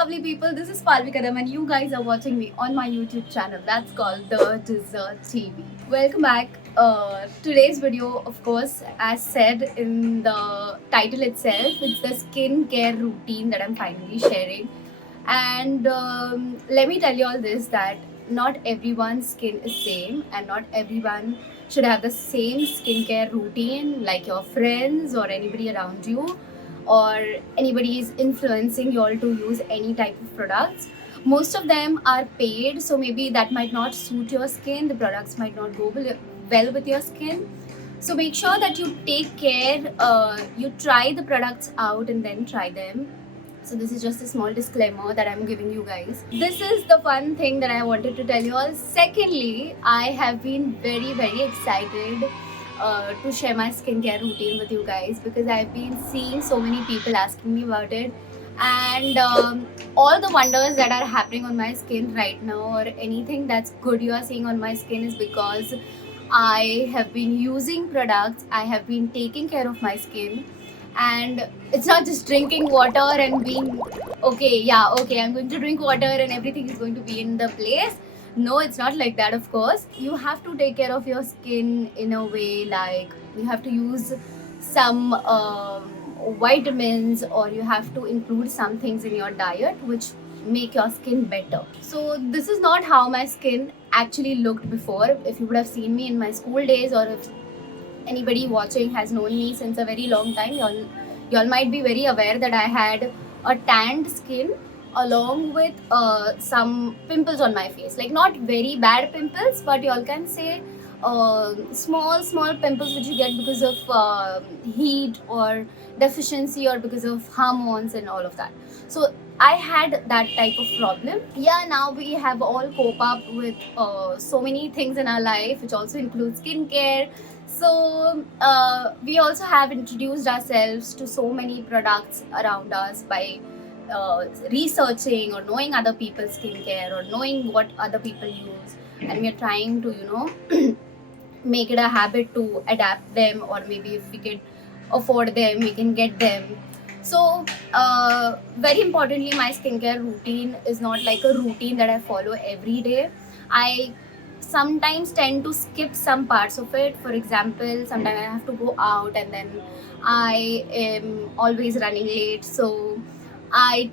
lovely people? This is Palvi Kadam and you guys are watching me on my YouTube channel that's called The Dessert TV. Welcome back. Today's video, of course, as said in the title itself, it's the skincare routine that I'm finally sharing. And let me tell you all this, that not everyone's skin is same and not everyone should have the same skincare routine like your friends or anybody around you, or anybody is influencing you all to use any type of products. Most of them are paid, so maybe that might not suit your skin, the products might not go well with your skin. So make sure that you take care, you try the products out and then try them. So this is just a small disclaimer that I'm giving you guys. This is the fun thing that I wanted to tell you all. Secondly, I have been very excited to share my skincare routine with you guys, because I've been seeing so many people asking me about it, and all the wonders that are happening on my skin right now, or anything that's good you are seeing on my skin, is because I have been using products, I have been taking care of my skin. And it's not just drinking water and being okay, I'm going to drink water and everything is going to be in the place. No, it's not like that. Of course, you have to take care of your skin in a way, like you have to use some vitamins, or you have to include some things in your diet which make your skin better. So this is not how my skin actually looked before. If you would have seen me in my school days, or if anybody watching has known me since a very long time, y'all might be very aware that I had a tanned skin along with some pimples on my face. Like, not very bad pimples, but y'all can say small pimples which you get because of heat or deficiency, or because of hormones and all of that. So I had that type of problem. Yeah, now we have all cope up with so many things in our life, which also includes skincare. So we also have introduced ourselves to so many products around us by researching or knowing other people's skincare, or knowing what other people use, and we are trying to, make it a habit to adapt them, or maybe if we can afford them, we can get them. So very importantly, my skincare routine is not like a routine that I follow every day. I sometimes tend to skip some parts of it. For example, sometimes I have to go out and then I am always running late, so I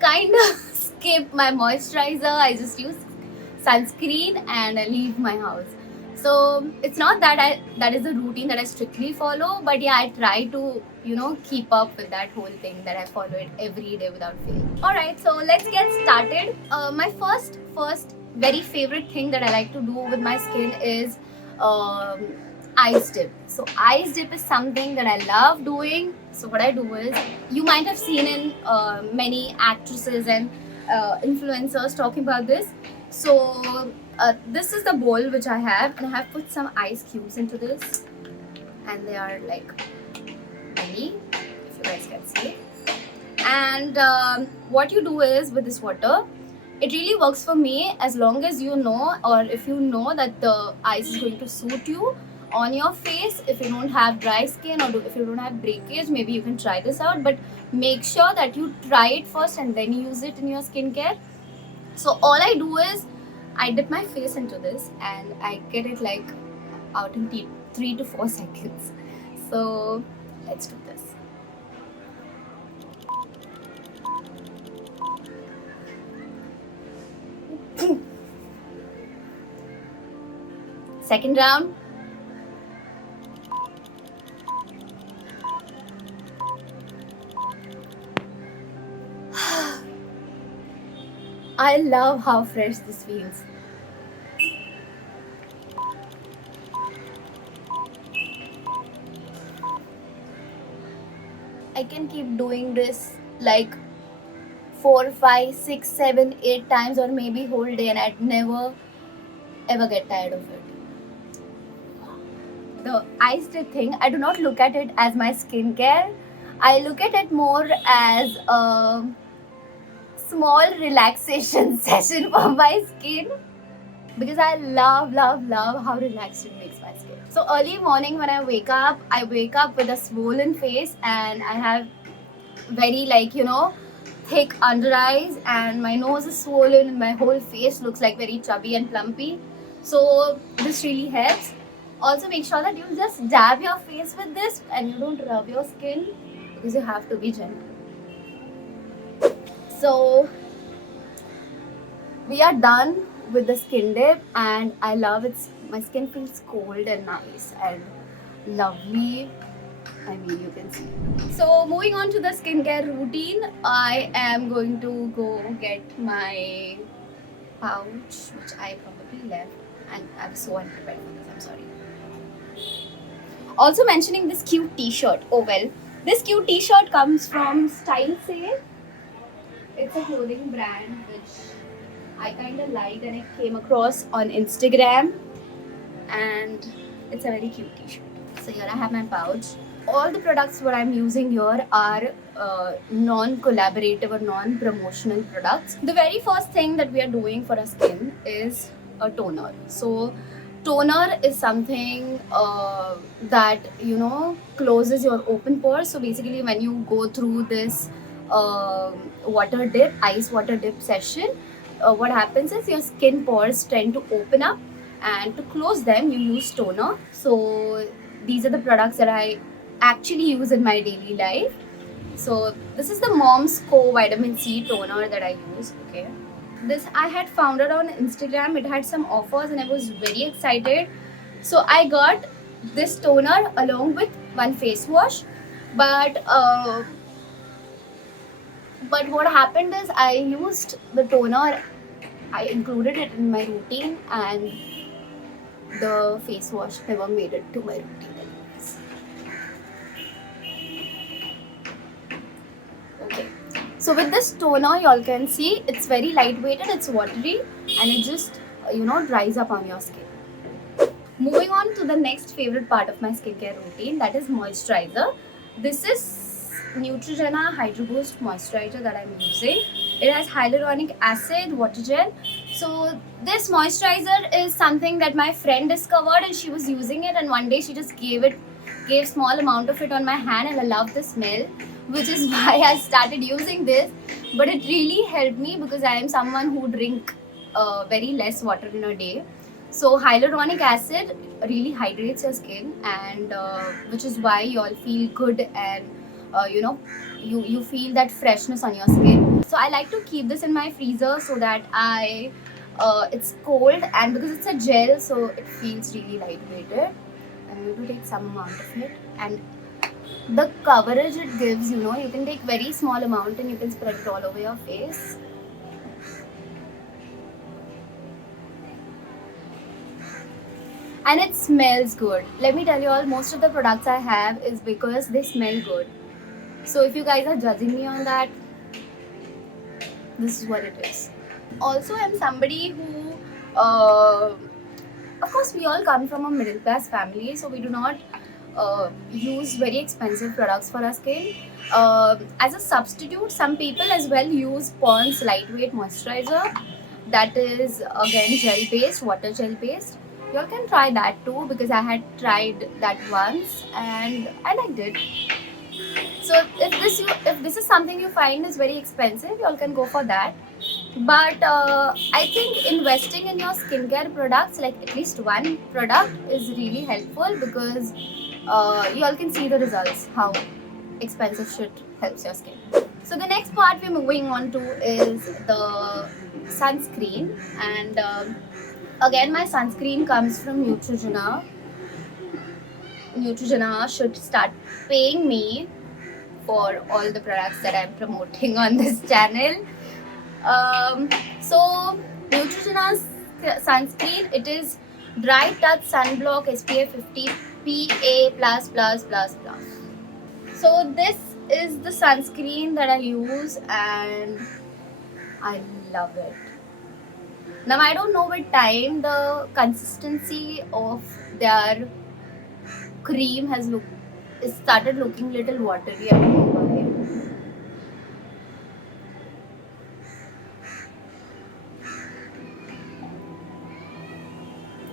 kind of skip my moisturizer. I just use sunscreen and I leave my house. So it's not that that is a routine that I strictly follow, but yeah, I try to keep up with that whole thing, that I follow it every day without fail. All right, so let's get started. My first very favorite thing that I like to do with my skin is ice dip. So ice dip is something that I love doing. So what I do is, you might have seen in many actresses and influencers talking about this. So this is the bowl which I have, and I have put some ice cubes into this, and they are like many, if you guys can see. And what you do is, with this water, it really works for me, as long as you know, or if you know that the ice is going to suit you on your face. If you don't have dry skin, or if you don't have breakage, maybe you can try this out, but make sure that you try it first and then use it in your skincare. So all I do is, I dip my face into this and I get it like out in 3 to 4 seconds. So let's do this. Second round. I love how fresh this feels. I can keep doing this like 4, 5, 6, 7, 8 times, or maybe whole day, and I'd never ever get tired of it. The ice dip thing, I do not look at it as my skincare. I look at it more as a small relaxation session for my skin, because I love how relaxed it makes my skin. So early morning when I wake up with a swollen face, and I have very thick under eyes, and my nose is swollen and my whole face looks like very chubby and plumpy. So this really helps. Also make sure that you just dab your face with this and you don't rub your skin, because you have to be gentle. So we are done with the skin dip, and I love it. My skin feels cold and nice and lovely. I mean, you can see. So moving on to the skincare routine, I am going to go get my pouch, which I probably left, and I was so unprepared for this. I'm sorry. Also mentioning this cute t-shirt. Oh well, this cute t-shirt comes from Style Sale. It's a clothing brand which I kind of liked, and it came across on Instagram, and it's a very cute t-shirt. So here I have my pouch. All the products what I'm using here are non-collaborative or non-promotional products. The very first thing that we are doing for our skin is a toner. So toner is something that, you know, closes your open pores. So basically when you go through this ice water dip session, what happens is your skin pores tend to open up, and to close them you use toner. So these are the products that I actually use in my daily life. So this is the Mom's Co vitamin C toner that I use. Okay, this I had found it on Instagram. It had some offers and I was very excited, so I got this toner along with one face wash. But what happened is I used the toner, I included it in my routine, and the face wash never made it to my routine anyways. Okay, so with this toner, y'all can see it's very lightweighted, it's watery, and it just dries up on your skin. Moving on to the next favorite part of my skincare routine, that is moisturizer. This is Neutrogena Hydro Boost moisturizer that I'm using. It has hyaluronic acid, water gel. So this moisturizer is something that my friend discovered, and she was using it, and one day she just gave small amount of it on my hand, and I love the smell, which is why I started using this. But it really helped me because I am someone who drink very less water in a day. So hyaluronic acid really hydrates your skin, and which is why you all feel good, and you feel that freshness on your skin. So I like to keep this in my freezer so that it's cold, and because it's a gel, so it feels really lightweighted. I'm going to take some amount of it, and the coverage it gives, you can take very small amount and you can spread it all over your face. And it smells good. Let me tell you all, most of the products I have is because they smell good. So if you guys are judging me on that, this is what it is. Also, I'm somebody who, of course, we all come from a middle class family, so we do not use very expensive products for our skin. As a substitute, some people as well use Pond's lightweight moisturizer. That is again gel based, water gel based. You all can try that too, because I had tried that once and I liked it. So if this is something you find is very expensive, you all can go for that. But I think investing in your skincare products, like at least one product, is really helpful, because you all can see the results, how expensive shit helps your skin. So the next part we're moving on to is the sunscreen, and again my sunscreen comes from Neutrogena. Neutrogena should start paying me for all the products that I'm promoting on this channel. So Neutrogena's sunscreen, it is Dry Touch Sunblock SPF 50 PA++++. So this is the sunscreen that I use, and I love it. Now I don't know with time the consistency of their cream has started looking little watery. I don't know why.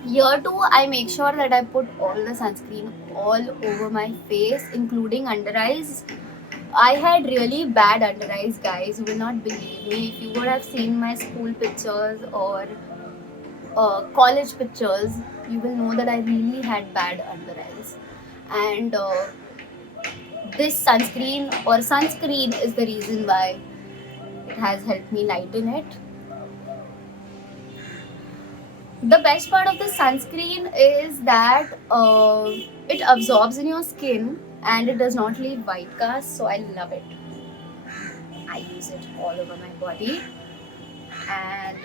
Here too, I make sure that I put all the sunscreen all over my face, including under eyes, I had really bad under eyes, guys. You will not believe me. If you would have seen my school pictures or college pictures, you will know that I really had bad under eyes. And this sunscreen is the reason why it has helped me lighten it. The best part of the sunscreen is that it absorbs in your skin and it does not leave white cast, so I love it. I use it all over my body and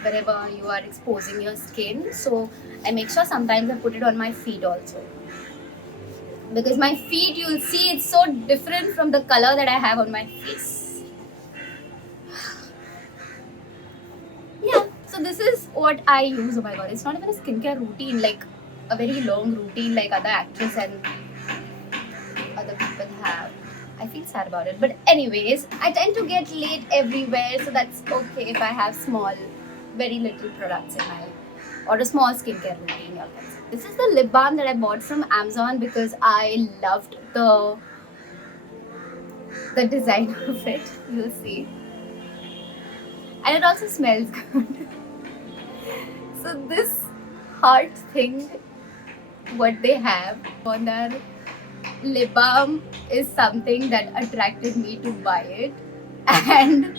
wherever you are exposing your skin. So I make sure sometimes I put it on my feet also, because my feet, you'll see, it's so different from the color that I have on my face. Yeah, so this is what I use. Oh my god, it's not even a skincare routine, like a very long routine like other actors and other people have. I feel sad about it, but anyways, I tend to get late everywhere, so that's okay if I have small, very little products in my, or a small skincare routine. This is the lip balm that I bought from Amazon because I loved the design of it. You'll see, and it also smells good. So this heart thing, what they have on their lip balm is something that attracted me to buy it, and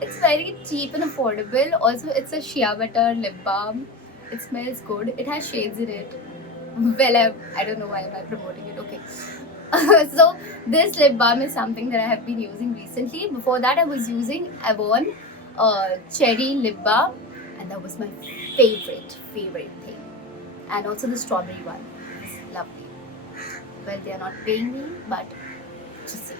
it's very cheap and affordable. Also, it's a shea butter lip balm. It smells good. It has shades in it. Well, I don't know why am I promoting it. Okay. So this lip balm is something that I have been using recently. Before that, I was using Avon cherry lip balm, and that was my favorite thing. And also the strawberry one is lovely. Well, they are not paying me, but just see.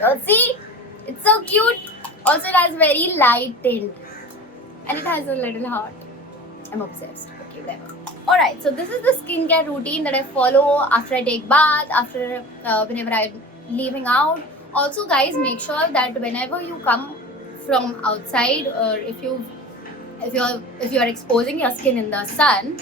You'll see, it's so cute. Also, it has very light tint, and it has a little heart. I'm obsessed. Okay, whatever. Alright, so this is the skincare routine that I follow after I take bath, after whenever I'm leaving out. Also, guys, make sure that whenever you come from outside, or if you're exposing your skin in the sun,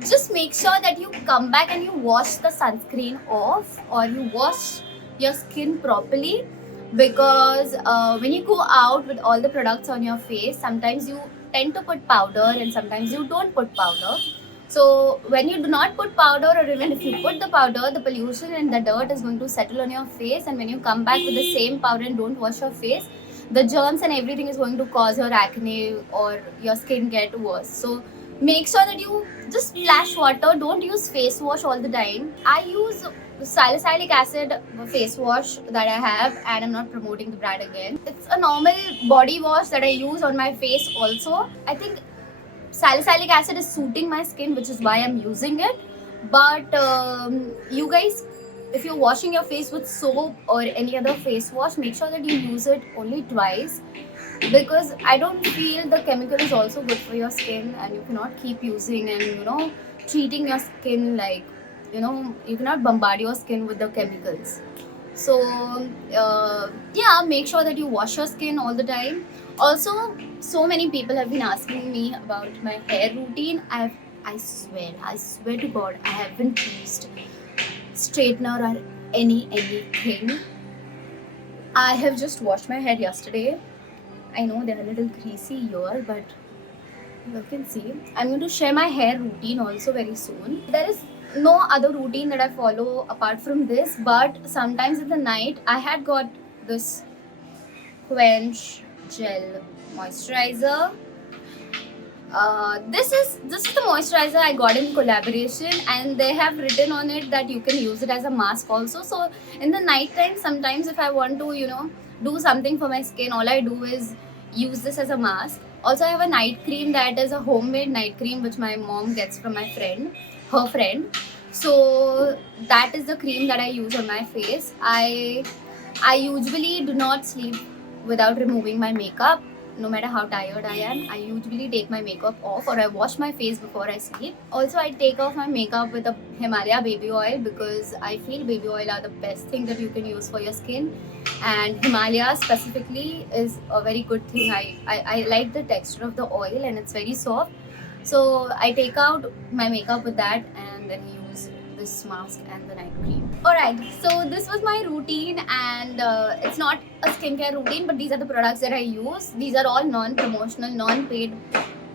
just make sure that you come back and you wash the sunscreen off, or you wash your skin properly, because when you go out with all the products on your face, sometimes you tend to put powder and sometimes you don't put powder. So when you do not put powder, or even if you put the powder, the pollution and the dirt is going to settle on your face, and when you come back with the same powder and don't wash your face, the germs and everything is going to cause your acne or your skin get worse. So make sure that you just splash water. Don't use face wash all the time. I use salicylic acid face wash that I have, and I'm not promoting the brand again. It's a normal body wash that I use on my face also. I think salicylic acid is suiting my skin, which is why I'm using it. But you guys, if you're washing your face with soap or any other face wash, make sure that you use it only twice, because I don't feel the chemical is also good for your skin, and you cannot keep using and treating your skin like, you cannot bombard your skin with the chemicals. So yeah, make sure that you wash your skin all the time. Also, so many people have been asking me about my hair routine. I swear to God, I haven't used straightener or anything. I have just washed my hair yesterday. I know they are a little greasy here, but you can see. I'm going to share my hair routine also very soon. There is no other routine that I follow apart from this, but sometimes in the night I had got this Quench Gel Moisturizer. This is the moisturizer I got in collaboration, and they have written on it that you can use it as a mask also. So in the night time, sometimes if I want to do something for my skin, all I do is use this as a mask. Also, I have a night cream that is a homemade night cream which my mom gets from her friend. So that is the cream that I use on my face. I usually do not sleep without removing my makeup. no matter how tired I am, I usually take my makeup off or I wash my face before I sleep. Also, I take off my makeup with a Himalaya baby oil because I feel baby oil are the best thing that you can use for your skin. And Himalaya specifically is a very good thing. I like the texture of the oil and it's very soft. So I take out my makeup with that and then use this mask and the night cream. Alright, so this was my routine, and it's not a skincare routine, but these are the products that I use. These are all non-promotional, non-paid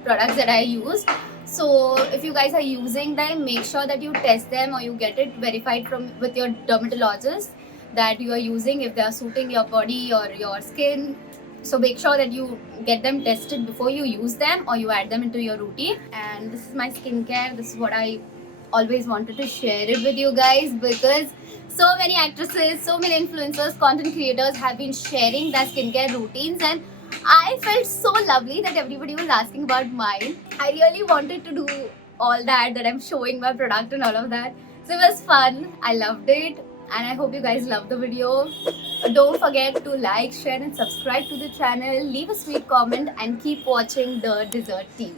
products that I use. So if you guys are using them, make sure that you test them or you get it verified from with your dermatologist that you are using, if they are suiting your body or your skin. So make sure that you get them tested before you use them or you add them into your routine. And this is my skincare. This is what I always wanted to share it with you guys, because so many actresses, so many influencers, content creators have been sharing their skincare routines, and I felt so lovely that everybody was asking about mine. I really wanted to do all that I'm showing my product and all of that. So it was fun. I loved it, and I hope you guys loved the video. Don't forget to like, share and subscribe to the channel. Leave a sweet comment and keep watching the Dessert TV.